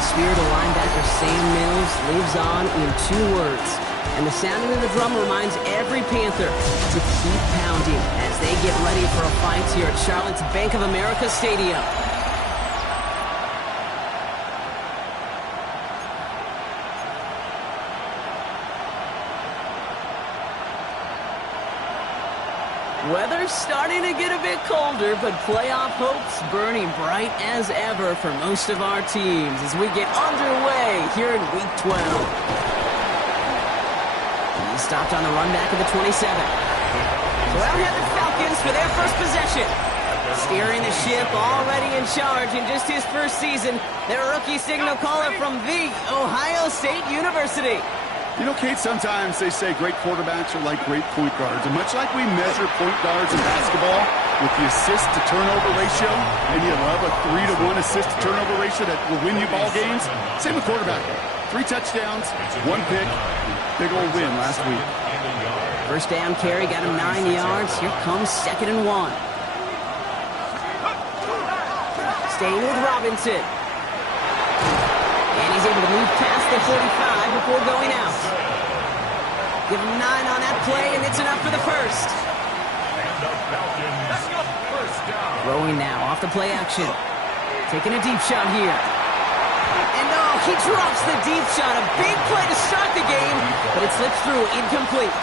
The spirit of linebacker Sam Mills lives on in 2 words. And the sounding of the drum reminds every Panther to keep pounding as they get ready for a fight here at Charlotte's Bank of America Stadium. Weather's starting to get a bit colder, but playoff hopes burning bright as ever for most of our teams as we get underway here in Week 12. He stopped on the run back of the 27. So out head the Falcons for their first possession. Steering the ship, already in charge in just his first season, their rookie signal caller from the Ohio State University. You know, Kate, sometimes they say great quarterbacks are like great point guards. And much like we measure point guards in basketball with the assist-to-turnover ratio, and you love a 3-to-1 assist-to-turnover ratio that will win you ball games, same with quarterback. 3 touchdowns, 1 pick, big old win last week. First down carry got him 9 yards. Here comes 2nd and 1. Staying with Robinson. And he's able to move past the 45 before going out. Give him 9 on that play, and it's enough for the first. Throwing now off the play action. Taking a deep shot here. And oh, he drops the deep shot. A big play to start the game, but it slips through incomplete.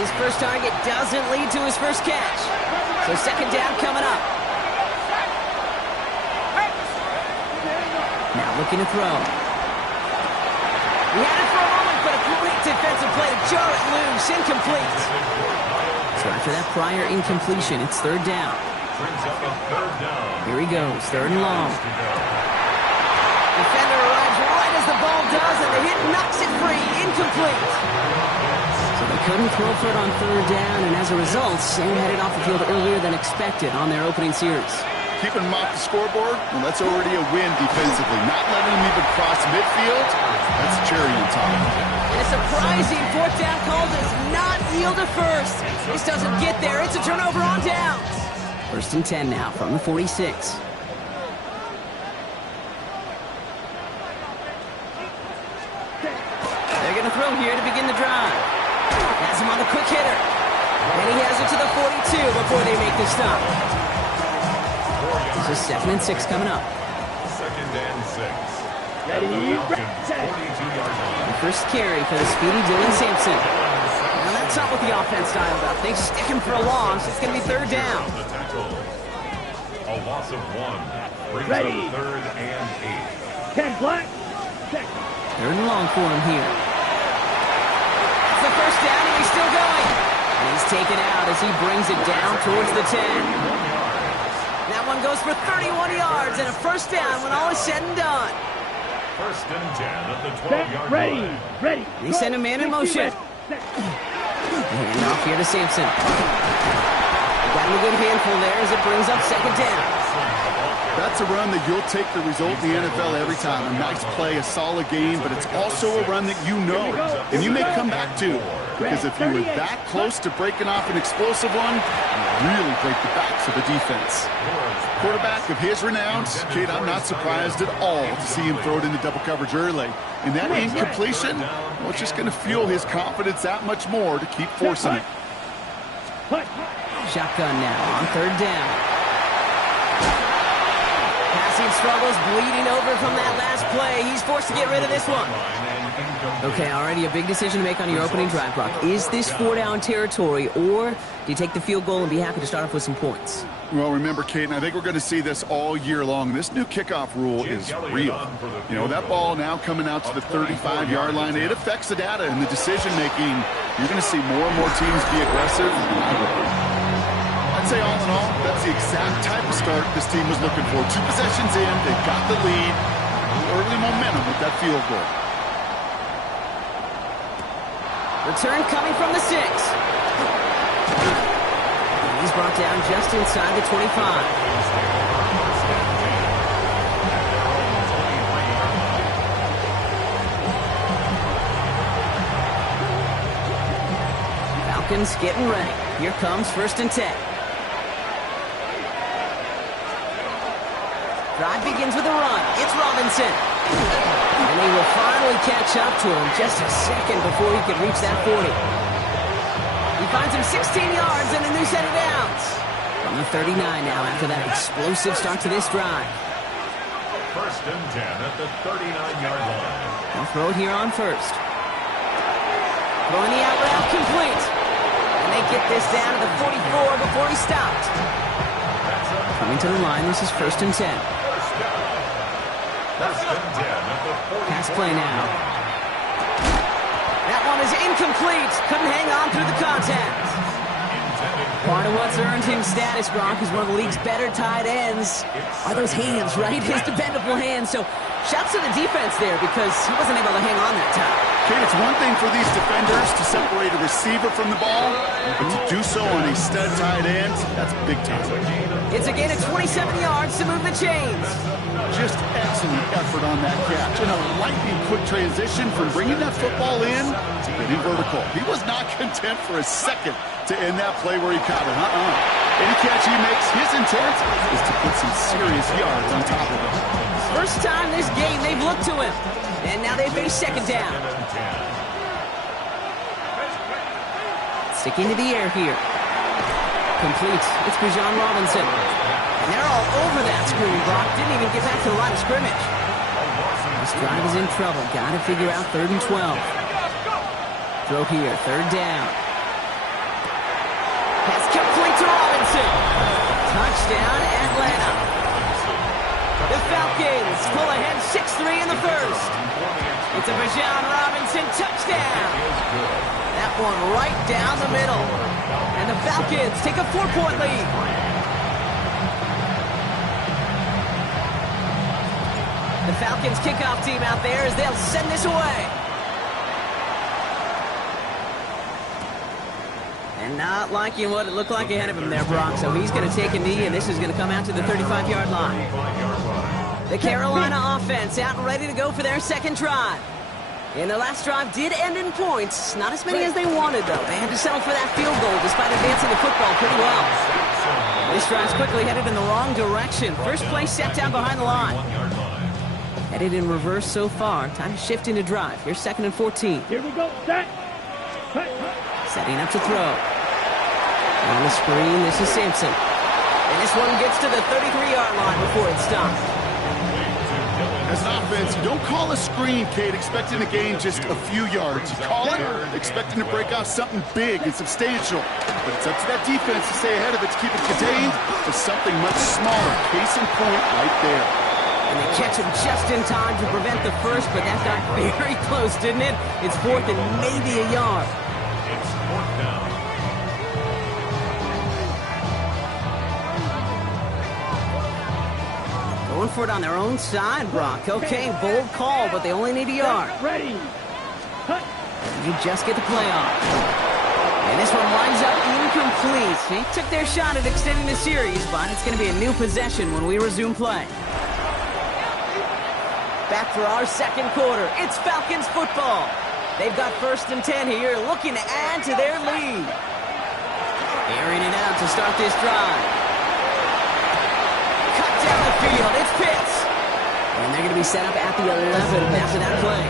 His first target doesn't lead to his first catch. So 2nd down coming up. Now looking to throw. He had it for a moment, but a great defensive play to jar it loose. Incomplete. So after that prior incompletion, it's 3rd down. Here he goes, 3rd and long. Defender arrives right as the ball does, and the hit knocks it free. Incomplete. So they couldn't throw for it on 3rd down, and as a result, Sam headed off the field earlier than expected on their opening series. Keeping them off the scoreboard, well, that's already a win defensively. Not letting them even cross midfield, that's a cherry on top. And a surprising 4th down call does not yield a first. This doesn't get there. It's a turnover on downs. 1st and 10 now from the 46. They're going to throw here to begin the drive. Has him on the quick hitter. And he has it to the 42 before they make the stop. This is 2nd and 6 coming up. 2nd and 6. Ready, the first carry for the speedy Dylan Sampson. Now that's not what the offense dialed up. They stick him for a loss. It's going to be 3rd down. A loss of 1. Brings up 3rd and 8. 10 black. 3rd and long for him here. That's the first down, and he's still going. And he's taken out as he brings it down towards the 10. That one goes for 31 yards and a first down when all is said and done. 1st and 10 at the 12-yard line. Ready. He sent a man in motion. Hand off here to Sampson. Got him a good handful there as it brings up 2nd down. That's a run that you'll take the result in the NFL every time. A nice play, a solid game, but it's also a run that you know, and you may come back to. Because if you were that close to breaking off an explosive one, you really break the backs of the defense. Quarterback of his renown, kid, I'm not surprised at all to see him throw it into double coverage early. And that incompletion, well, it's just going to fuel his confidence that much more to keep forcing it. Shotgun now on 3rd down. Passing struggles, bleeding over from that last play. He's forced to get rid of this one. Okay, already a big decision to make on your opening drive, Brock. Is this 4-down territory, or do you take the field goal and be happy to start off with some points? Well, remember, Kate, and I think we're going to see this all year long. This new kickoff rule is real. You know, that ball now coming out to the 35-yard line, it affects the data and the decision-making. You're going to see more and more teams be aggressive. I'd say all in all, that's the exact type of start this team was looking for. 2 possessions in, they got the lead, early momentum with that field goal. Return coming from the 6. He's brought down just inside the 25. Falcons getting ready. Here comes 1st and 10. Drive begins with a run. It's Robinson. And they will finally catch up to him just a second before he could reach that 40. He finds him 16 yards and a new set of downs. From the 39 now after that explosive start to this drive. First and 10 at the 39-yard line. He'll throw it here on first. Throwing the out route complete. And they get this down to the 44 before he stopped. Coming to the line, this is first and 10. First and 10 at the 44. Pass play now. That one is incomplete. Couldn't hang on through the contact. Part of what's earned him status, Gronk, is one of the league's better tight ends. Are those hands, right? His dependable hands. So shouts to the defense there because he wasn't able to hang on that time. Kate, it's one thing for these defenders to separate a receiver from the ball, but to do so on a stud tight end, that's big time. It's a gain of 27 yards to move the chains. Just excellent effort on that catch. And a lightning quick transition from bringing that football in to getting vertical. He was not content for a second to end that play where he caught it. Any catch he makes, his intent is to put some serious yards on top of it. First time this game they've looked to him. And now they face second down. Sticking to the air here. Complete. It's Bijan Robinson. And they're all over that screen. Brock didn't even get back to the line of scrimmage. This drive is in trouble. Got to figure out 3rd and 12. Throw here. 3rd down. Pass complete to Robinson. Touchdown, Atlanta. The Falcons pull ahead 6-3 in the first. It's a Bijan Robinson touchdown. That one right down the middle. And the Falcons take a 4-point lead. The Falcons kickoff team out there as they'll send this away. And not liking what it looked like ahead of him there, Brock. So he's going to take a knee, and this is going to come out to the 35-yard line. The Carolina offense out and ready to go for their second drive. And the last drive did end in points. Not as many as they wanted, though. They had to settle for that field goal despite advancing the football pretty well. This drive's quickly headed in the wrong direction. First play set down behind the line. Headed in reverse so far. Time to shift into drive. Here's 2nd and 14. Here we go. Set. Setting up to throw. On the screen, this is Sampson. And this one gets to the 33-yard line before it's stopped. As an offense, you don't call a screen, Kate, expecting to gain just a few yards. You call it expecting to break off something big and substantial. But it's up to that defense to stay ahead of it to keep it contained to something much smaller. Case in point right there. And they catch him just in time to prevent the first, but that got very close, didn't it? It's 4th and maybe a yard. It's 4th down. Going for it on their own side, Brock. Okay, bold call, but they only need a yard. Ready. You just get the play off. And this one winds up incomplete. They took their shot at extending the series, but it's going to be a new possession when we resume play. Back for our second quarter. It's Falcons football. They've got 1st and 10 here, looking to add to their lead. Airing it out to start this drive. Down the field, it's Pitts. And they're going to be set up at the 11 after that play.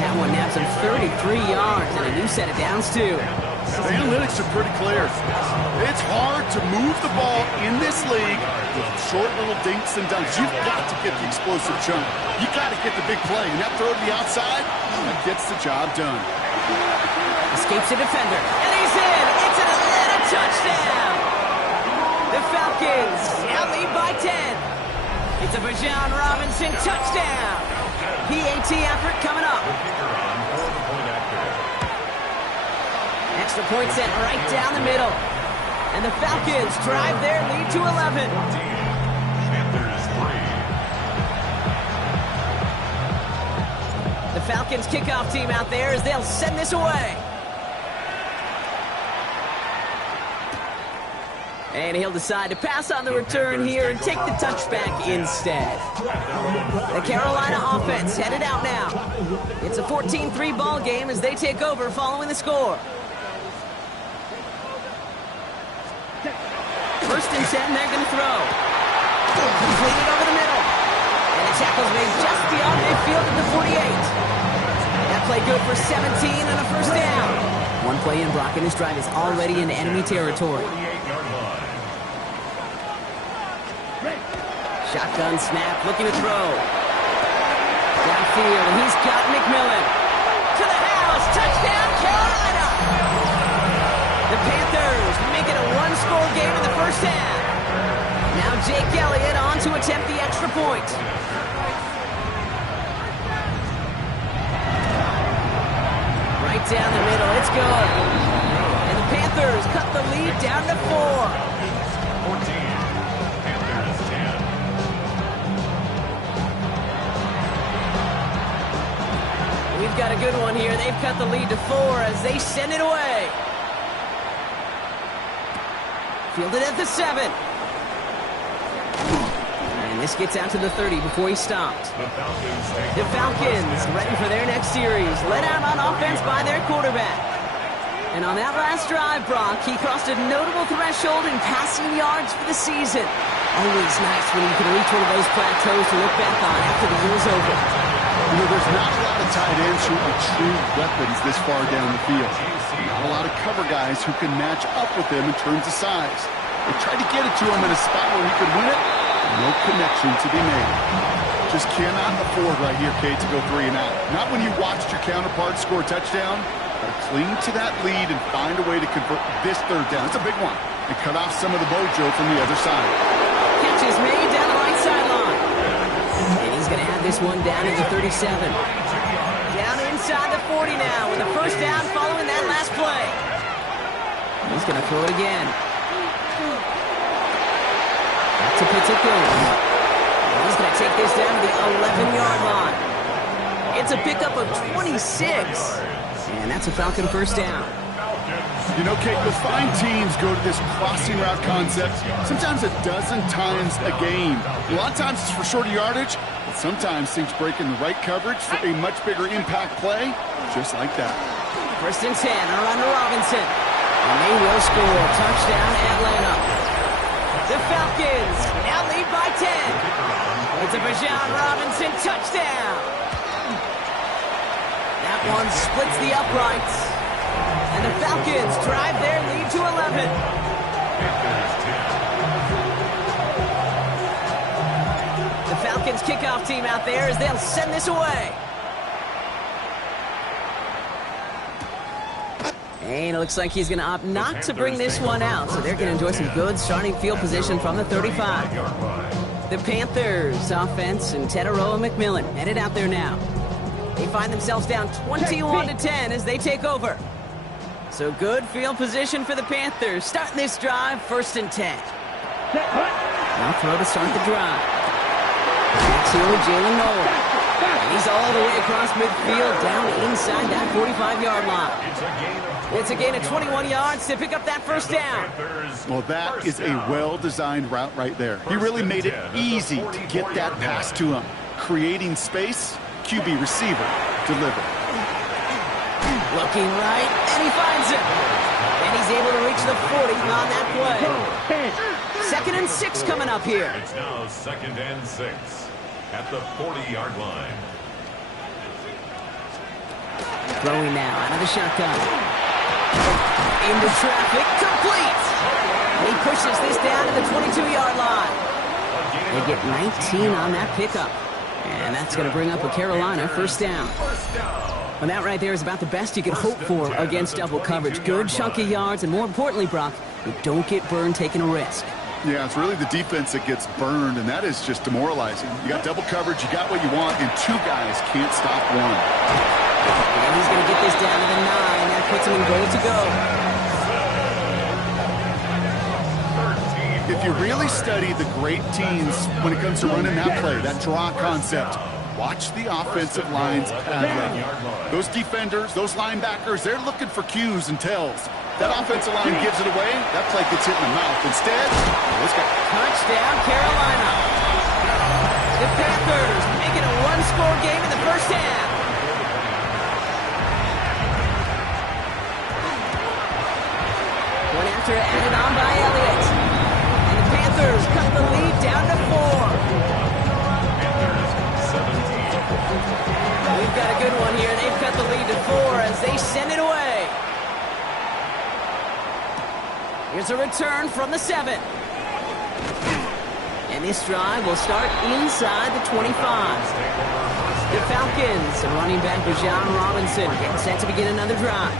That one naps him 33 yards and a new set of downs, too. The analytics are pretty clear. It's hard to move the ball in this league with short little dinks and dunks. You've got to get the explosive chunk. You've got to get the big play. And that throw to the outside, that gets the job done. Escapes a defender. And he's in. It's an Atlanta touchdown. The Falcons now lead by 10. It's a Bijan Robinson touchdown. PAT effort coming up. Extra point set right down the middle. And the Falcons drive their lead to 11. The Falcons kickoff team out there as they'll send this away. And he'll decide to pass on the return here and take the touchback instead. The Carolina offense headed out now. It's a 14-3 ball game as they take over following the score. 1st and 10, they're going to throw. Completed over the middle. And the tackle's made just beyond midfield at the 48. That play good for 17 and a first down. One play in, Brock, and his drive is already in enemy territory. Shotgun snap, looking to throw. Downfield, and he's got McMillan. To the house, touchdown, Carolina! The Panthers make it a one-score game in the first half. Now Jake Elliott on to attempt the extra point. Right down the middle, it's good. And the Panthers cut the lead down to 4. 14. Panthers 10. We've got a good one here. They've cut the lead to 4 as they send it away. Fielded at the 7. And this gets out to the 30 before he stopped. The Falcons ready for their next series. Led out on offense by their quarterback. And on that last drive, Brock, he crossed a notable threshold in passing yards for the season. Always nice when you can reach one of those plateaus to look back on after the year's over. You know, there's not a lot of tight ends who are true weapons this far down the field. Not a lot of cover guys who can match up with him in terms of size. They tried to get it to him in a spot where he could win it. No connection to be made. Just cannot afford right here, Kate, to go 3 and out. Not when you watched your counterpart score a touchdown. But cling to that lead and find a way to convert this third down. It's a big one. And cut off some of the mojo from the other side. Catch is made down the right sideline. And he's going to have this one down at the 37. Down inside the 40 now with the first down following that last play. He's going to throw it again. Back to Petitgood. He's going to take this down to the 11-yard line. It's a pickup of 26. And that's a Falcon first down. You know, Kate, you'll find teams go to this crossing route concept sometimes a dozen times a game. A lot of times it's for shorter yardage, but sometimes things break in the right coverage for a much bigger impact play, just like that. First and 10, around to Robinson. And they will score. Touchdown, Atlanta. The Falcons now lead by 10. It's a Bijan Robinson touchdown. That one splits the uprights. And the Falcons drive their lead to 11. The Falcons kickoff team out there as they'll send this away. And it looks like he's going to opt not to bring this one out. So they're going to enjoy some good starting field position from the 35. The Panthers offense and Teteroa McMillan headed out there now. They find themselves down 21-10 as they take over. So good field position for the Panthers. Starting this drive, first and 10. Now throw to start the drive. Next here with Jalen Noel. And he's all the way across midfield, down inside that 45-yard line. It's a gain of 21 yards to pick up that first down. Well, that is a well-designed route right there. He really made it easy to get that pass to him. Creating space, QB receiver, deliver. Looking right, and he finds it. And he's able to reach the 40 on that play. 2nd and 6 coming up here. It's now 2nd and 6 at the 40-yard line. Throwing now out of the shotgun. Into traffic, complete. And he pushes this down to the 22-yard line. They get 19 on that pickup. And that's going to bring up a Carolina first down. And that right there is about the best you could hope for against double coverage. Good chunky yards, and more importantly, Brock, you don't get burned taking a risk. Yeah, it's really the defense that gets burned, and that is just demoralizing. You got double coverage, you got what you want, and 2 guys can't stop one. And he's going to get this down to the 9. That puts him in goal to go. If you really study the great teams when it comes to running that play, that draw concept, watch the offensive line's pad level. Those defenders, those linebackers, they're looking for cues and tells. That offensive line gives it away, that play gets hit in the mouth. Instead, let's go. Touchdown, Carolina. The Panthers make it a one-score game in the first half. One after added on by Elliott. And the Panthers cut cut the lead down to 4. Panthers 17. We've got a good one here. They've cut the lead to 4 as they send it away. Here's a return from the 7. And this drive will start inside the 25. The Falcons and running back Bijan Robinson getting set to begin another drive.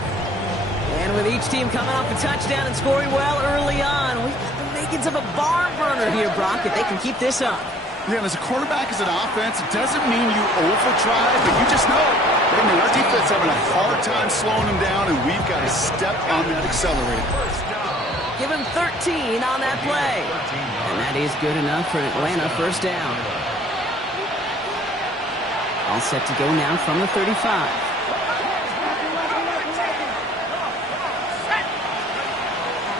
And with each team coming off a touchdown and scoring well early on, we've got the makings of a barn burner here, Brock, if they can keep this up. Yeah, and as a quarterback, as an offense, it doesn't mean you over-try, but you just know. I mean, our defense having a hard time slowing them down, and we've got to step on that accelerator. Give him 13 on that play. And that is good enough for Atlanta first down. All set to go now from the 35.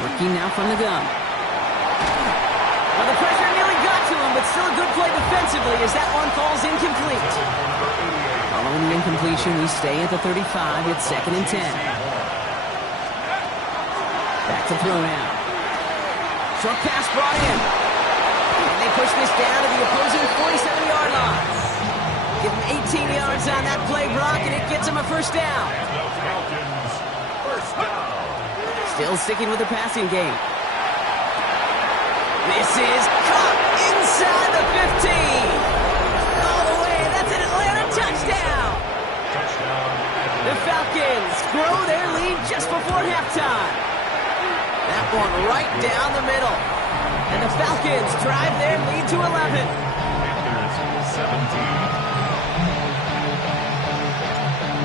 Working now from the gun. Well, the pressure nearly got to him, but still a good play defensively as that one falls incomplete. Following the incompletion, we stay at the 35. It's 2nd and 10. Back to throw now. Short pass brought in. And they push this down to the opposing 47-yard line. Give him 18 yards on that play, Brock, and it gets him a first down. Still sticking with the passing game. This is caught inside the 15. All the way. That's an Atlanta touchdown. The Falcons grow their lead just before halftime. That one right down the middle. And the Falcons drive their lead to 11. Panthers 17.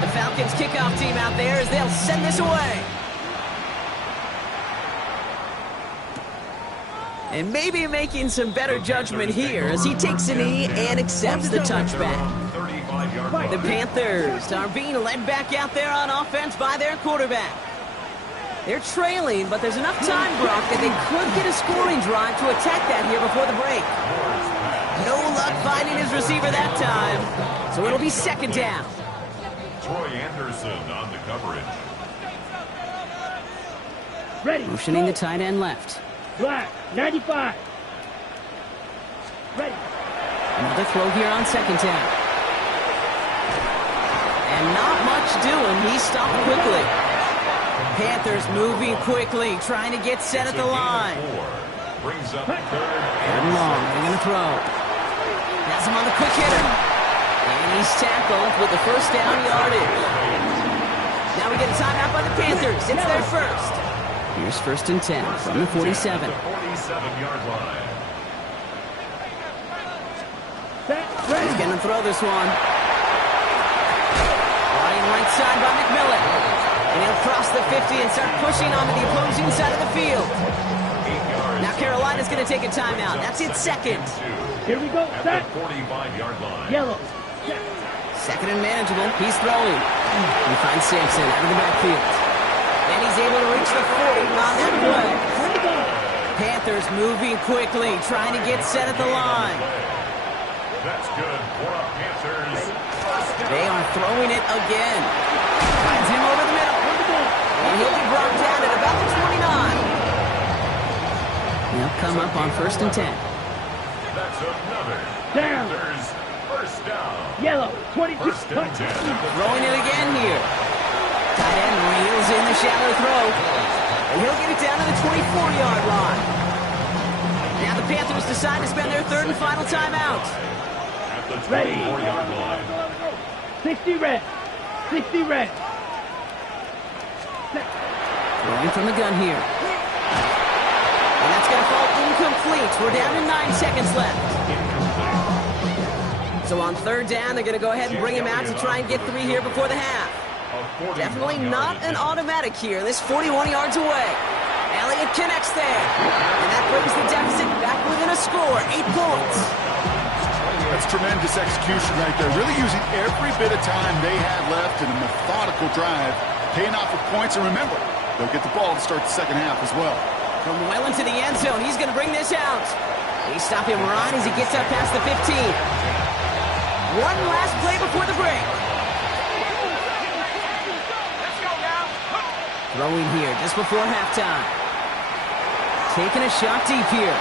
The Falcons kickoff team out there as they'll send this away. And maybe making some better judgment here as he takes a knee and accepts the touchback. The Panthers are being led back out there on offense by their quarterback. They're trailing, but there's enough time, Brock, that they could get a scoring drive to attack that here before the break. No luck finding his receiver that time, so it'll be 2nd down. Troy Anderson on the coverage. Ready. Motioning the tight end left. Black, 95. Ready. Another throw here on 2nd down. And not much doing. He stopped quickly. Panthers moving quickly, trying to get set at the line. Brings up 3rd And long, they're going to throw. Has him on the quick hitter. And he's tackled with the first down yardage. Now we get a timeout by the Panthers. It's their first. Here's 1st and 10 from the 47. 47-yard line. He's going to throw this one. Running right side by McMillan. And he'll cross the 50 and start pushing onto the opposing side of the field. Now Carolina's going to take a timeout. That's its 2nd. Here we go. At Set. the 45-yard line. Yellow. 2nd and manageable. He's throwing. He finds Sampson out of the backfield. And he's able to reach the 40 on that play. Panthers moving quickly, trying to get set at the line. That's good for the Panthers. They are throwing it again. Finds him over the middle. And he'll be brought down at about the 29. They'll come up on 1st and 10. That's another Down. Panthers first down. Yellow. 22. 1st and 10. Throwing it again here. Tight end reels in the shallow throw. And he'll get it down to the 24-yard line. Now the Panthers decide to spend their 3rd and final timeout. At the Ready. 24-yard line. 60 red. 60 red. Throwing from the gun here. And that's going to fall incomplete. We're down to 9 seconds left. So on 3rd down, they're going to go ahead and bring him out to try and get 3 here before the half. Definitely not an automatic here. This 41 yards away. Elliott connects there. And that brings the deficit back within a score. 8 points. That's tremendous execution right there. Really using every bit of time they had left in a methodical drive. Paying off with points. And remember, they'll get the ball to start the 2nd half as well. From well into the end zone, he's going to bring this out. They stop him right as he gets up past the 15. One last play before the break. Throwing here just before halftime. Taking a shot deep here.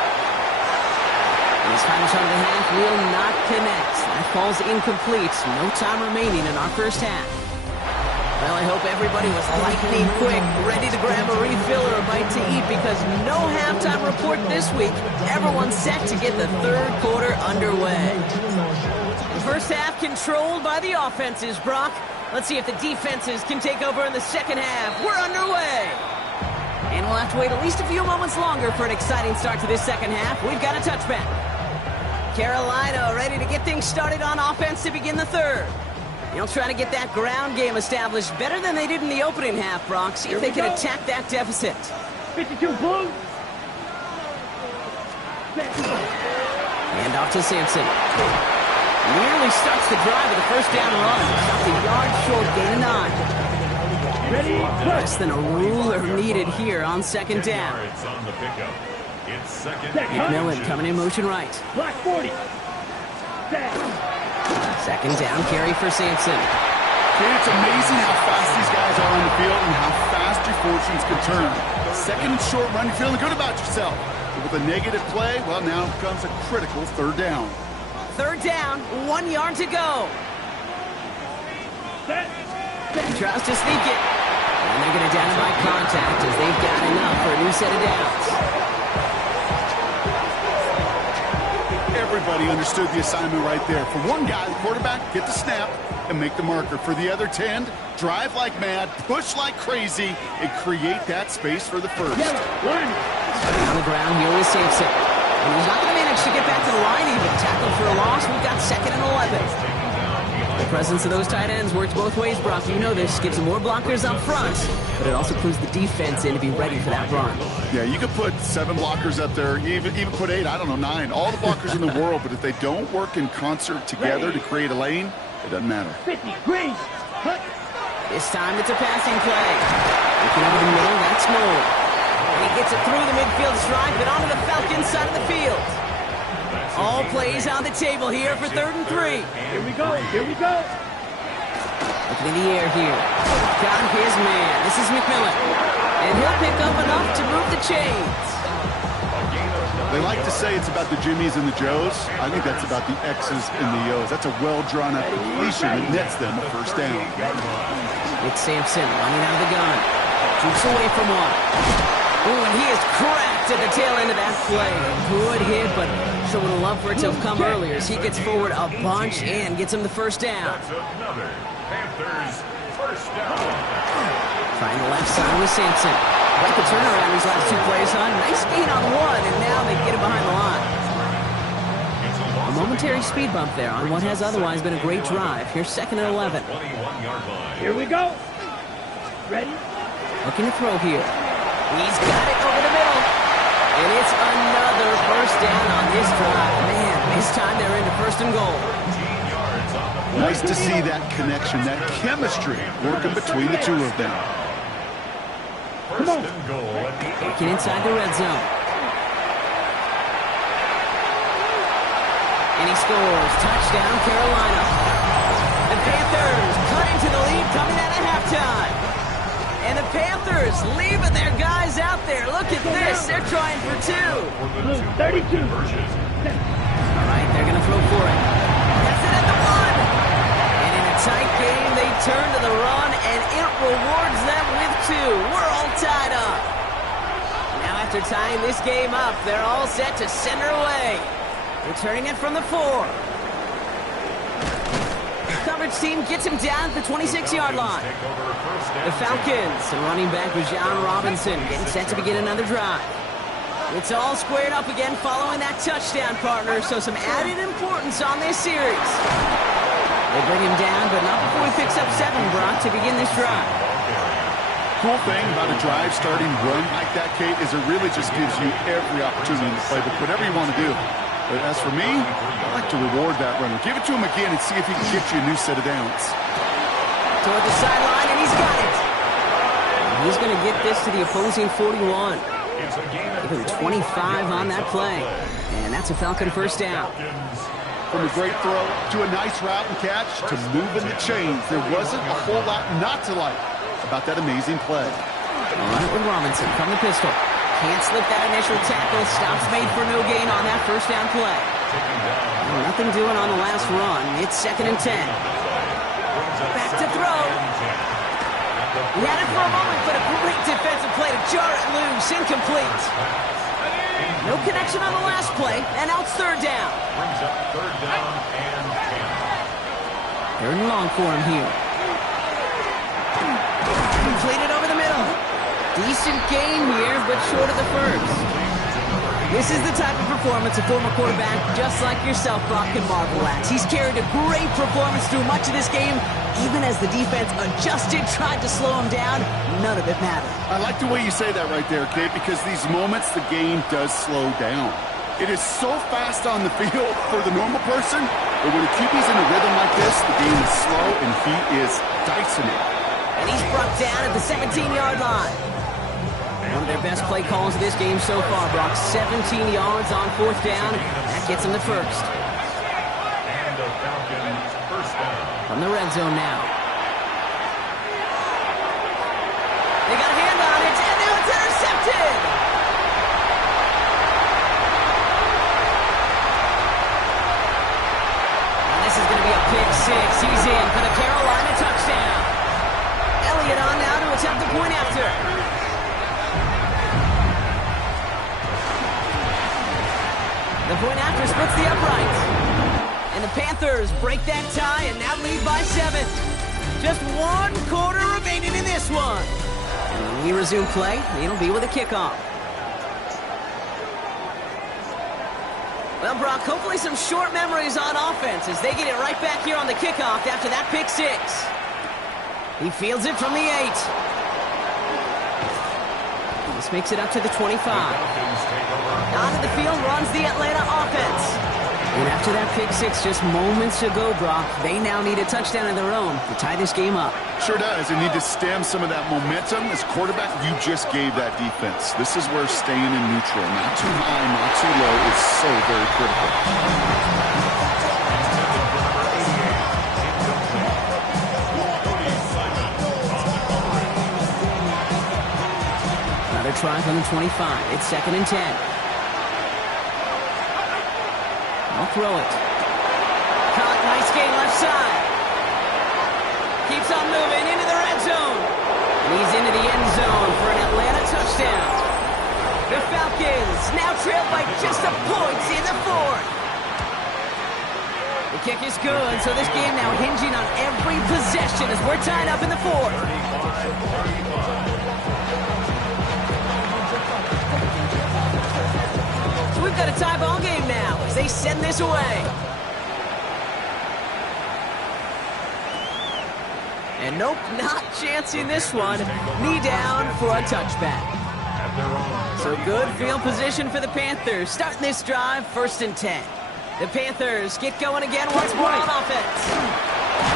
His final shot of the half will not connect. That falls incomplete. No time remaining in our first half. Well, I hope everybody was lightning quick, ready to grab a refill or a bite to eat, because no halftime report this week. Everyone's set to get the third quarter underway. The first half controlled by the offenses, Brock. Let's see if the defenses can take over in the second half. We're underway. And we'll have to wait at least a few moments longer for an exciting start to this second half. We've got a touchback. Carolina ready to get things started on offense to begin the third. They'll try to get that ground game established better than they did in the opening half, Brock. See if they can attack that deficit. 52 Blue. Hand off to Sampson. Nearly starts the drive with a first down run. Shot the yard short, gain of 9. Ready, Less than a ruler needed here on second down. Yards on the pickup. It's second. McMillan coming in motion right. Block 40. Set. Second down carry for Sampson. Okay, it's amazing how fast these guys are on the field and how fast your fortunes can turn. Second and short run, you're feeling good about yourself. But with a negative play, well, now comes a critical third down. Third down, 1 yard to go. Set. Tries to sneak it. And they're going to down him by contact as they've got enough for a new set of downs. Everybody understood the assignment right there. For one guy, the quarterback, get the snap and make the marker. For the other 10, drive like mad, push like crazy, and create that space for the first. One. On the ground here with Sampson. And he's not going to manage to get back to the line even. Tackled for a loss. We've got second and 11. The presence of those tight ends works both ways, Brock. You know this. Gives them more blockers up front, but it also clues the defense in to be ready for that run. Yeah, you could put 7 blockers up there, even put 8, I don't know, 9. All the blockers in the world, but if they don't work in concert together to create a lane, it doesn't matter. 50 Green. Cut. This time it's a passing play. Looking over the middle, that's Noel. And he gets it through the midfield strike, but onto the Falcons side of the field. All plays on the table here for third and 3. Here we go. Here we go. Looking in the air here. Got his man. This is McMillan. And he'll pick up enough to move the chains. They like to say it's about the Jimmies and the Joes. I think that's about the X's and the O's. That's a well-drawn-up completion that nets them a first down. It's Sampson running out of the gun. Keeps away from one. Oh, and he is cracked at the tail end of that play. Good hit, but sure would have loved for it to have come earlier as he gets forward a bunch and gets him the first down. That's another Panthers first down. Trying the left side with Sampson. Like the turnaround these last 2 plays, huh? Nice gain on one, and now they get him behind the line. A momentary speed bump there on what has otherwise been a great drive. Here's second and 11. 21-yard line. Here we go. Ready. Looking to throw here. He's got it over the middle. And it's another first down on this drive. Man, this time they're into first and goal. 15 yards on the Nice to see that connection, that chemistry working between the two of them. first and goal at the Get inside the red zone. And he scores. Touchdown, Carolina. The Panthers cut into the lead coming out of halftime. And the Panthers leaving their guys out there. Look at this. They're trying for 2. Blue 32. All right, they're going to throw for it. That's it at the 1. And in a tight game, they turn to the run, and it rewards them with 2. We're all tied up. Now after tying this game up, they're all set to send her away. Returning it from the 4. Coverage team gets him down at the 26-yard line. The Falcons and running back John Robinson getting set to begin another drive. It's all squared up again following that touchdown, partner, so some added importance on this series. They bring him down, but not before he picks up 7, Brock, to begin this drive. Cool thing about a drive starting run like that, Kate, is it really just gives you every opportunity to play whatever you want to do. But as for me, I like to reward that runner. Give it to him again and see if he can get you a new set of downs. Toward the sideline, and he's got it. And he's going to get this to the opposing 41. Give him 25 on that play. And that's a Falcon first down. From a great throw to a nice route and catch to moving the chains, there wasn't a whole lot not to like about that amazing play. On it with Robinson from the pistol. Can't slip that initial tackle. Stops made for no gain on that first down play. Nothing doing on the last run. It's 2nd and 10. Back to throw. He had it for a moment, but a great defensive play to jar it loose. Incomplete. No connection on the last play, and now it's 3rd down. Brings up 3rd down and 10. 3rd and long for him here. Completed over the middle. Decent gain here, but short of the first. This is the type of performance a former quarterback just like yourself, Brock, can marvel at. He's carried a great performance through much of this game. Even as the defense adjusted, tried to slow him down, none of it mattered. I like the way you say that right there, Kate, because these moments the game does slow down. It is so fast on the field for the normal person, but when a QB's in a rhythm like this, the game is slow and he is dicing it. And he's brought down at the 17-yard line. One of their best play calls of this game so far, Brock. 17 yards on 4th down. That gets him the first. And the Falcons' first down. From the red zone now. They got a hand on it, and now it's intercepted! Now this is going to be a pick 6. He's in for the Carolina touchdown. Elliott on now to attempt the point after. The point after splits the uprights. And the Panthers break that tie and now lead by 7. Just 1 quarter remaining in this one. And when we resume play, it'll be with a kickoff. Well, Brock, hopefully some short memories on offense as they get it right back here on the kickoff after that pick 6. He fields it from the 8. This makes it up to the 25. Onto the field runs the Atlanta offense. And after that pick 6 just moments ago, Brock, they now need a touchdown of their own to tie this game up. Sure does. They need to stem some of that momentum. As quarterback, you just gave that defense. This is where staying in neutral, not too high, not too low, is so very critical. Another try from the 25. It's 2nd and 10. I'll throw it. Caught, nice gain left side. Keeps on moving into the red zone. And he's into the end zone for an Atlanta touchdown. The Falcons now trailed by just a point in the 4th. The kick is good, so this game now hinging on every possession as we're tied up in the 4th. So we've got a tie ball game now as they send this away. And nope, not chancing this one. Knee down for a touchback. So good field position for the Panthers. Starting this drive, 1st and 10. The Panthers get going again once more on offense.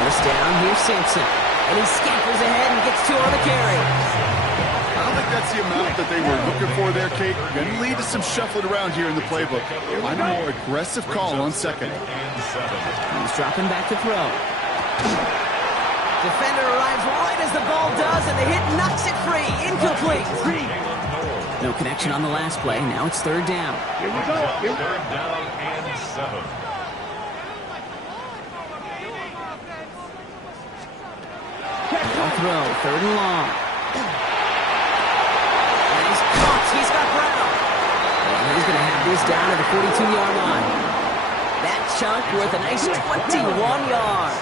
First down, here's Simpson. And he scampers ahead and gets 2 on the carry. I don't think that's the amount that they were looking for there, Kate. Going to lead to some shuffling around here in the playbook. Find a more aggressive call on 2nd. He's dropping back to throw. Defender arrives right as the ball does, and the hit knocks it free. Incomplete. No connection on the last play. Now it's 3rd down. Here we go. Here. 3rd down and 7. I'll throw. 3rd and long. And he's caught. He's got Brown. And he's going to have this down to the 42-yard line. That chunk worth a nice 21 yards.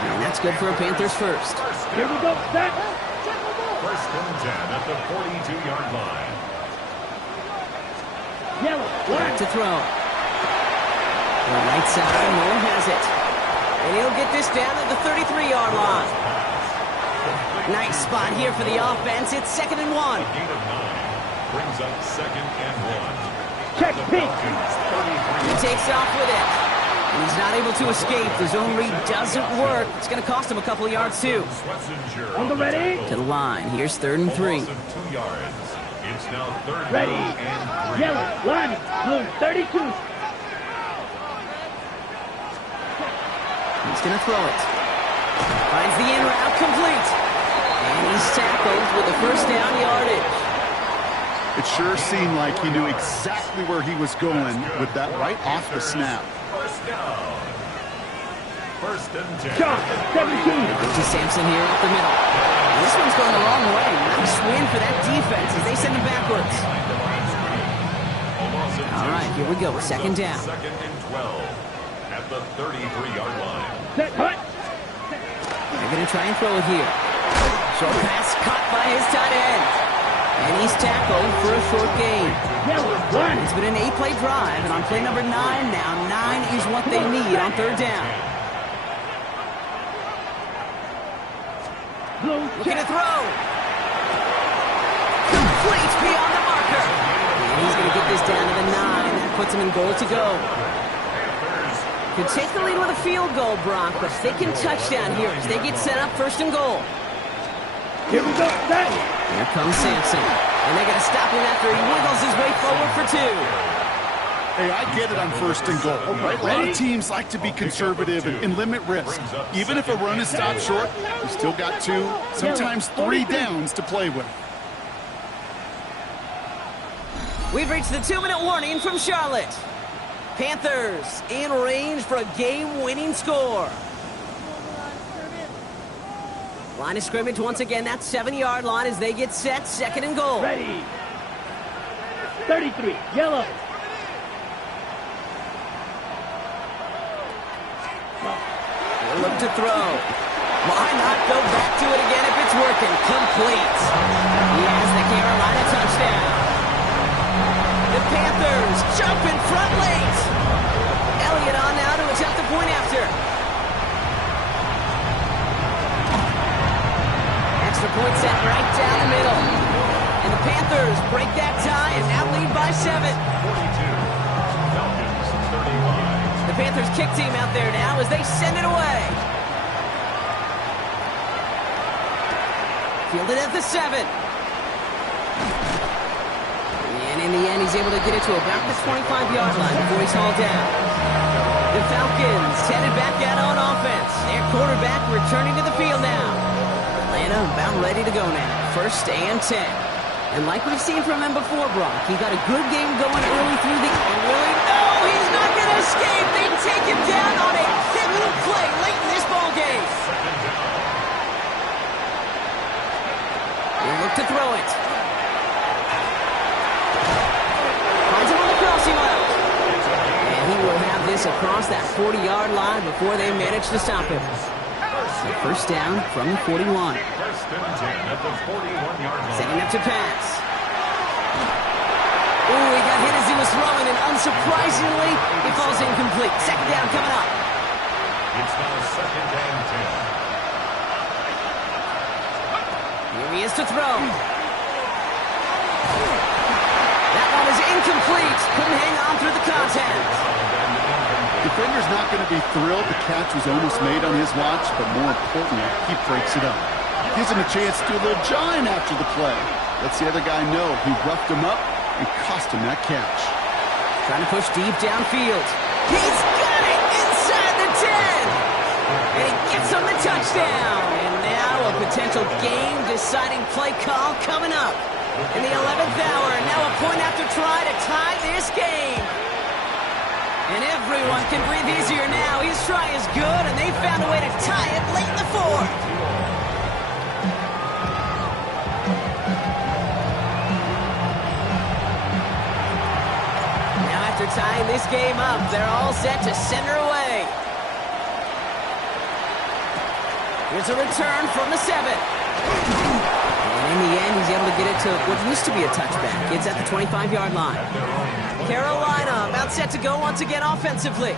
And that's good for a Panthers first. Here we go. Set. 1st and 10 at the 42-yard line. Yellow. Back to throw. The right side, Nolan has it. And he'll get this down to the 33-yard line. Nice spot here for the offense. It's 2nd and 1. Gain of 9 brings up 2nd and 1. Check pitch. He takes off with it. And he's not able to escape. The zone read doesn't work. It's going to cost him a couple of yards, too. On the ready. To the line. Here's 3rd and 3. 2 yards. It's now 3rd Ready. down and 3. Yellow. Line. Blue. 32. He's going to throw it. Finds the in route complete. And he's tackled with the 1st down yardage. It sure seemed like he knew exactly where he was going with that right off the snap. First down. First and 10. Shot, 17. To Sampson here up the middle. This one's going the wrong way. Nice win for that defense as they send him backwards. All right, here we go. Second down. Second and 12 at the 33-yard line. Set, hut. They're going to try and throw it here. Short pass caught by his tight end. And he's tackled for a short gain. Yellow, one. It's been an 8-play drive, and on play number 9, now 9 is what they need on third down. Blue, Looking to throw. Complete beyond the marker. And he's going to get this down to the 9. That puts him in goal to go. Could take the lead with a field goal, Brock, but they can touchdown here as they get set up first and goal. Here we go, set. Here comes Sampson. And they're going to stop him after he wiggles his way forward for 2. Hey, I get it on first and goal, right? A lot of teams like to be conservative and limit risk. Even if a run is stopped short, you still got 2, sometimes 3 downs to play with. We've reached the 2-minute warning from Charlotte. Panthers in range for a game-winning score. Line of scrimmage once again, that 7-yard line as they get set, second and goal. Ready. 33, yellow. He'll look to throw. Why not go back to it again if it's working? Complete. He has the Carolina touchdown. The Panthers jump in front late. Elliott on now to attempt the point after. Extra point set right down the middle. And the Panthers break that tie and now lead by 7. 42. Falcons 35. The Panthers kick team out there now as they send it away. Fielded at the 7. And in the end, he's able to get it to about the 25-yard line before he's hauled down. The Falcons headed back out on offense. Their quarterback returning to the field now. Atlanta about ready to go now. First and 10. And like we've seen from him before, Brock, he got a good game going early through the... Really? No, he's not going to escape. They take him down on a pivotal play late in this ball game. They look to throw it. Finds him on the crossing route. And he will have this across that 40-yard line before they manage to stop him. First down from the 41. First and 10 at the 41-yard line. Setting up to pass. Ooh, he got hit as he was throwing, and unsurprisingly, he falls incomplete. Second down coming up. It's now second and 10. Here he is to throw. That one is incomplete. Couldn't hang on through the contact. Defender's not going to be thrilled the catch was almost made on his watch, but more importantly, he breaks it up. Gives him a chance to do a little jawing after the play. Lets the other guy know he roughed him up and cost him that catch. Trying to push deep downfield. He's got it inside the 10. And he gets him the touchdown. And now a potential game-deciding play call coming up. In the 11th hour, now a point after try to tie this game. And everyone can breathe easier now. His try is good, and they found a way to tie it late in the 4th. Now after tying this game up, they're all set to send her away. Here's a return from the 7. And in the end, he's able to get it to what used to be a touchback. It's at the 25-yard line. Carolina about set to go once again offensively.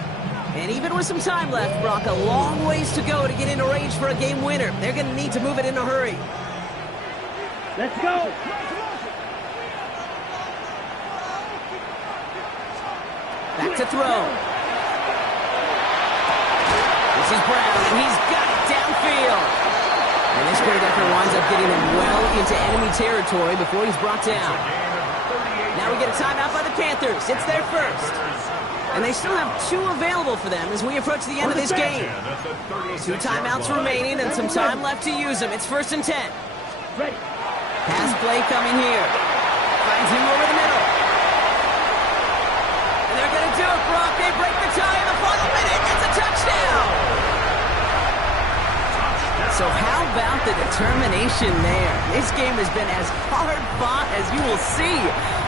And even with some time left, Brock, a long ways to go to get into range for a game winner. They're going to need to move it in a hurry. Let's go. Back to throw. This is Brown, and he's got it downfield. And this great effort winds up getting him well into enemy territory before he's brought down. Now we get a timeout by the Panthers. It's their first. And they still have 2 available for them as we approach the end of this game. 2 timeouts remaining and some time left to use them. It's first and 10. Ready. Pass play coming here. Finds him over the middle. And they're going to do it, Brock. They break the tie in the final minute. It's a touchdown. So how about the determination there? This game has been as hard fought as you will see.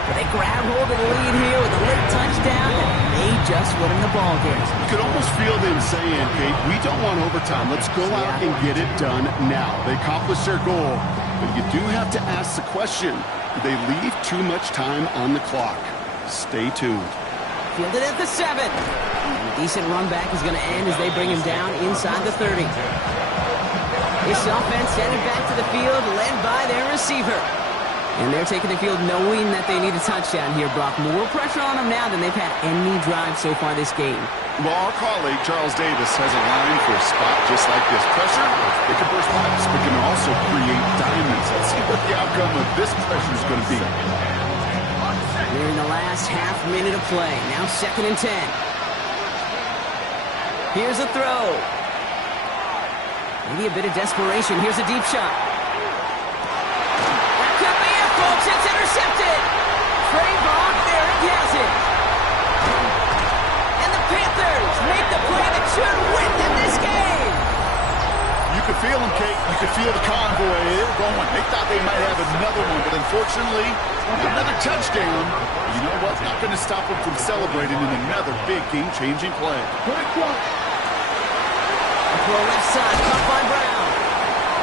But they grab hold of the lead here with a late touchdown, and they just win in the ball game. You could almost feel them saying, Kate, we don't want overtime. Let's go out and get it done now. They accomplished their goal, but you do have to ask the question, do they leave too much time on the clock? Stay tuned. Fielded at the 7. A decent run back is going to end as they bring him down inside the 30. This offense headed back to the field, led by their receiver. And they're taking the field knowing that they need a touchdown here, Brock. More pressure on them now than they've had any drive so far this game. Well, our colleague, Charles Davis, has a line for a spot just like this. Pressure, it can burst pipes, but can also create diamonds. Let's see what the outcome of this pressure is going to be. We're in the last half minute of play. Now 2nd and 10. Here's a throw. Maybe a bit of desperation. Here's a deep shot. That could be it, folks. It's intercepted. Trey Brock there and has it. And the Panthers make the play that should win them this game. You could feel them, Kate. You could feel the convoy. They were going. They thought they might have another one, but unfortunately, another touchdown. You know what's not going to stop them from celebrating in another big game-changing play. Throw left side, caught by Brown.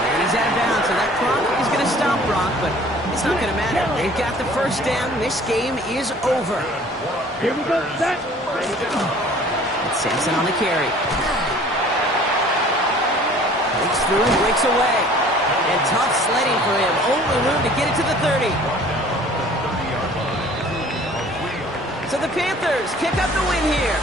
And he's out of bounds, so that clock is going to stop Brock, but it's not going to matter. They've got the first down. This game is over. Here we go, set. It's Sampson on the carry. Breaks through and breaks away. And tough sledding for him. Only room to get it to the 30. So the Panthers pick up the win here.